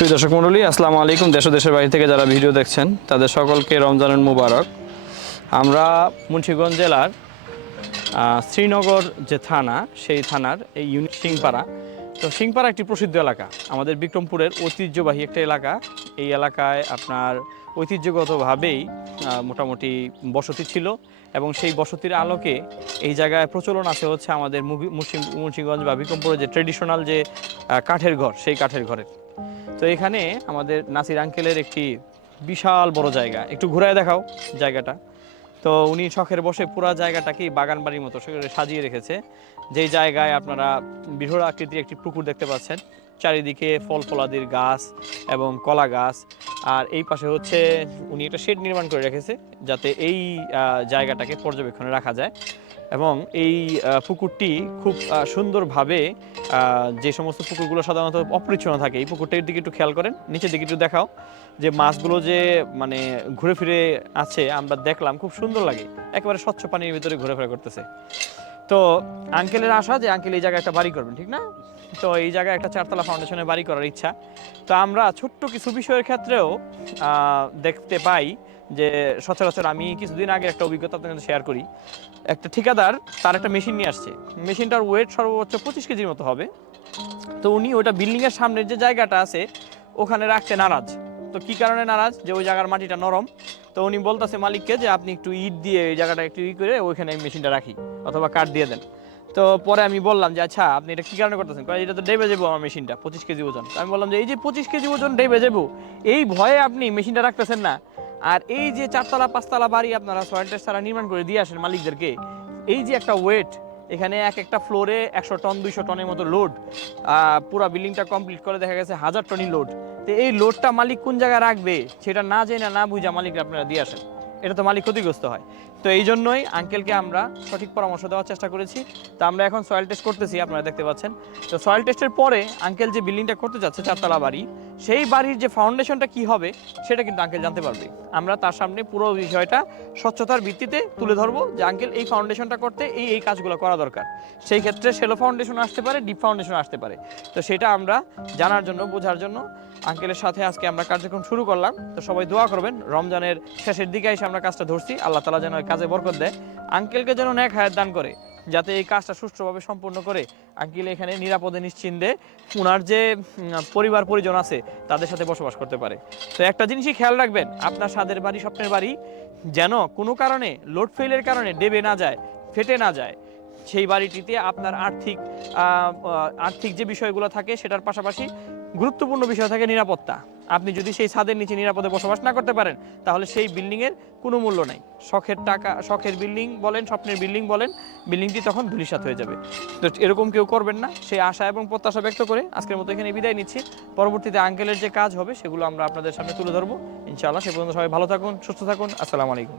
সুপ্রিয় দর্শক মণ্ডলী, আসসালামু আলাইকুম। দেশ ও দেশের বাইরে থেকে যারা ভিডিও দেখছেন তাদের সকলকে রমজানের মুবারক। আমরা মুন্সিগঞ্জ জেলার শ্রীনগর যে থানা, সেই থানার এই ইউনিট সিংপাড়া। তো সিংপাড়া একটি প্রসিদ্ধ এলাকা, আমাদের বিক্রমপুরের ঐতিহ্যবাহী একটা এলাকা। এই এলাকায় আপনার ঐতিহ্যগতভাবেই মোটামুটি বসতি ছিল, এবং সেই বসতির আলোকে এই জায়গায় প্রচলন আছে হচ্ছে আমাদের মুন্সিগঞ্জ বা বিক্রমপুরের যে ট্রেডিশনাল যে কাঠের ঘর, সেই কাঠের ঘরের। তো এখানে আমাদের নাসির আঙ্কেলের একটি বিশাল বড় জায়গা, একটু ঘুরায় দেখাও জায়গাটা। তো উনি শখের বসে পুরা জায়গাটাকেই বাগান বাড়ির মতো সাজিয়ে রেখেছে, যেই জায়গায় আপনারা বৃহৎ আকৃতির একটি পুকুর দেখতে পাচ্ছেন, চারিদিকে ফল ফলাদির গাছ এবং কলা গাছ। আর এই পাশে হচ্ছে উনি একটা শেড নির্মাণ করে রেখেছে যাতে এই জায়গাটাকে পর্যবেক্ষণে রাখা যায়। এবং এই পুকুরটি খুব সুন্দরভাবে, যে সমস্ত পুকুরগুলো সাধারণত অপরিচ্ছন্ন থাকে, এই পুকুরটার দিকে একটু খেয়াল করেন, নিচের দিকে একটু দেখাও, যে মাছগুলো যে মানে ঘুরে ফিরে আছে, আমরা দেখলাম, খুব সুন্দর লাগে, একেবারে স্বচ্ছ পানির ভিতরে ঘুরেফেরা করতেছে। তো আঙ্কেলের আশা যে আঙ্কেল এই জায়গায় একটা বাড়ি করবেন, ঠিক না? তো এই জায়গায় একটা 4 তলা ফাউন্ডেশনে বাড়ি করার ইচ্ছা। তো আমরা ছোট্ট কিছু বিষয়ের ক্ষেত্রেও দেখতে পাই যে সচরাচর, আমি কিছুদিন আগে একটা অভিজ্ঞতা আপনাদের শেয়ার করি। একটা ঠিকাদার তার একটা মেশিন নিয়ে আসছে, মেশিনটার ওয়েট সর্বোচ্চ 25 কেজির মতো হবে। তো উনি ওইটা বিল্ডিংয়ের সামনের যে জায়গাটা আছে ওখানে রাখতে নারাজ। তো কি কারণে নারাজ? যে ওই জায়গার মাটিটা নরম। তো উনি বলতেছে মালিককে যে আপনি একটু ইট দিয়ে এই জায়গাটা একটু করে ওইখানে মেশিনটা রাখি, অথবা কাঠ দিয়ে দেন। তো পরে আমি বললাম যে আচ্ছা, আপনি এটা কি কারণে করতেছেন? এটা তো ডেবে যাবো আমার মেশিনটা, 25 কেজি ওজন। আমি বললাম যে এই যে 25 কেজি ওজন ডেবে যাবো, এই ভয়ে আপনি মেশিনটা রাখতেছেন না। আর এই যে 4 তলা 5 তলা বাড়ি আপনারা সয়েল টেস্ট ছাড়া নির্মাণ করে দিয়ে আসেন মালিকদেরকে, এই যে একটা ওয়েট, এখানে এক একটা ফ্লোরে 100 টন 200 টনের মতো লোড, পুরো বিল্ডিংটা কমপ্লিট করে দেখা গেছে 1000 টনই লোড। তো এই লোডটা মালিক কোন জায়গায় রাখবে সেটা না জেনে না বুঝা মালিকরা আপনারা দিয়ে আসেন, এটা তো মালিক ক্ষতিগ্রস্ত হয়। তো এই জন্যই আঙ্কেলকে আমরা সঠিক পরামর্শ দেওয়ার চেষ্টা করেছি। তো আমরা এখন সয়েল টেস্ট করতেছি, আপনারা দেখতে পাচ্ছেন। তো সয়েল টেস্টের পরে আঙ্কেল যে বিল্ডিংটা করতে যাচ্ছে 4 তলা বাড়ি, সেই বাড়ির যে ফাউন্ডেশনটা কি হবে সেটা কিন্তু আঙ্কেল জানতে পারবে। আমরা তার সামনে পুরো বিষয়টা স্বচ্ছতার ভিত্তিতে তুলে ধরবো যে আঙ্কেল এই ফাউন্ডেশনটা করতে এই কাজগুলো করা দরকার। সেই ক্ষেত্রে শ্যালো ফাউন্ডেশন আসতে পারে, ডিপ ফাউন্ডেশন আসতে পারে। তো সেটা আমরা জানার জন্য, বোঝার জন্য আঙ্কেলের সাথে আজকে আমরা কার্যক্রম শুরু করলাম। তো সবাই দোয়া করবেন, রমজানের শেষের দিকে এসে আমরা কাজটা ধরছি, আল্লাহ তাআলা যেন কাজে বরকত দেয়, আঙ্কেলকে যেন নেক হায়াত দান করে, যাতে এই কাজটা সুষ্ঠুভাবে সম্পূর্ণ করে আঙ্কেল এখানে নিরাপদে নিশ্চিন্তে ওনার যে পরিবার পরিজন আছে তাদের সাথে বসবাস করতে পারে। তো একটা জিনিসই খেয়াল রাখবেন, আপনার স্বাদের বাড়ি, স্বপ্নের বাড়ি যেন কোনো কারণে লোড ফেলের কারণে ডেবে না যায়, ফেটে না যায়। সেই বাড়িটিতে আপনার আর্থিক যে বিষয়গুলো থাকে সেটার পাশাপাশি গুরুত্বপূর্ণ বিষয় থাকে নিরাপত্তা। আপনি যদি সেই ছাদের নিচে নিরাপদে বসবাস না করতে পারেন, তাহলে সেই বিল্ডিংয়ের কোনো মূল্য নাই। শখের বিল্ডিং বলেন, স্বপ্নের বিল্ডিং বলেন, বিল্ডিংটি তখন ধূলিসাৎ হয়ে যাবে। তো এরকম কেউ করবেন না, সেই আশা এবং প্রত্যাশা ব্যক্ত করে আজকের মতো এখানে বিদায় নিচ্ছি। পরবর্তীতে আঙ্কেলের যে কাজ হবে সেগুলো আমরা আপনাদের সামনে তুলে ধরবো ইনশাআল্লাহ। সে পর্যন্ত সবাই ভালো থাকুন, সুস্থ থাকুন। আসসালামু আলাইকুম।